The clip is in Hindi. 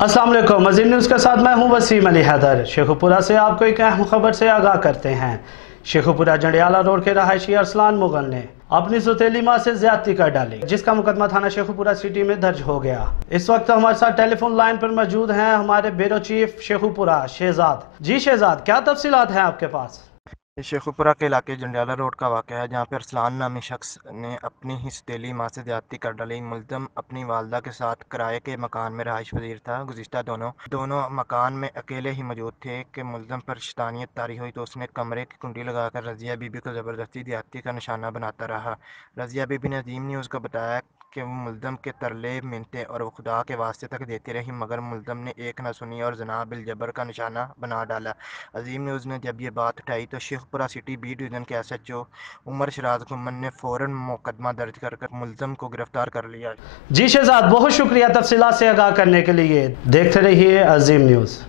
अस्सलाम वालेकुम। मज़ीद न्यूज़ के साथ मैं हूं वसीम अली हैदर। शेखुपुरा से आपको एक अहम खबर से आगाह करते हैं। शेखुपुरा जंडियाला रोड के रहायशी अरसलान मुगल ने अपनी सौतेली मां से ज्यादती कर डाली, जिसका मुकदमा थाना शेखुपुरा सिटी में दर्ज हो गया। इस वक्त हमारे साथ टेलीफोन लाइन पर मौजूद हैं हमारे ब्यूरो चीफ शेखुपुरा शहजाद। जी शहजाद, क्या तफसीलात हैं आपके पास? शेखुपुरा के इलाके जंडियाला रोड का वाक़या है, जहाँ पर अरसलान नामी शख्स ने अपनी ही सौतेली मां से ज़्यादती कर डाली। मुल्ज़िम अपनी वालदा के साथ किराए के मकान में रहायश पजीर था। गुज़िश्ता दोनों मकान में अकेले ही मौजूद थे कि मुल्ज़िम पर शैतानियत तारी हुई तो उसने कमरे की कुंडी लगाकर रज़िया बीबी को ज़बरदस्ती ज़्यादती का निशाना बनाता रहा। रज़िया बीबी ने अजीम न्यूज़ को बताया कि वो मुल्ज़िम के तरले मिन्नतें और वो खुदा के वास्ते तक देती रही, मगर मुल्ज़िम ने एक न सुनी और ज़ना बिल जबर का निशाना बना डाला। अजीम न्यूज़ ने जब ये बात उठाई तो शेखपुरा सिटी बी डिवीज़न के SHO उमर शराज गुम्मन ने फ़ौरन मुकदमा दर्ज कर मुल्ज़िम को गिरफ्तार कर लिया। जी शहजाद, बहुत शुक्रिया तफसीलात से आगाह करने के लिए। देखते रहिए अजीम न्यूज़।